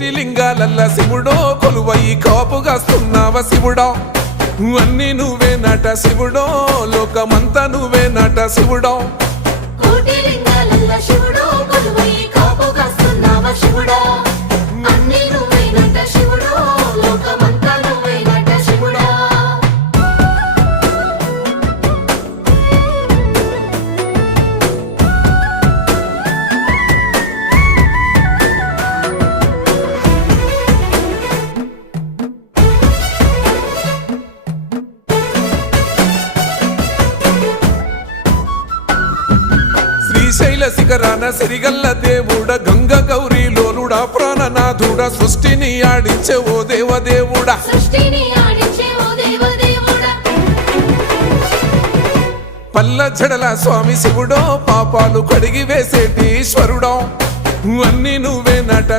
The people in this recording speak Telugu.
కోటి లింగాలల్ల శివుడో కొలువయి కాపుగాస్తున్నావ శివుడా అన్ని నువ్వే నట శివుడో లోకమంతా నువ్వే నట శివుడో కోటి లింగాలల్ల శివుడో కొలువయి కాపుగాస్తున్నావ శివుడా అన్ని నువ్వే నట శివుడో లోకమంతా నువ్వే నట శివుడా శ్రీశైల శిఖరాన సిరిగల్ల దేవుడ గంగ గౌరీ లోలుడా ప్రాణనాథుడా సృష్టిని ఆడించే ఓ దేవదేవుడా సృష్టిని ఆడించే ఓ దేవదేవుడా పల్ల జడల స్వామి శివుడో పాపాలు కడిగి వేసేటి ఈశ్వరుడో అన్ని నువ్వే నట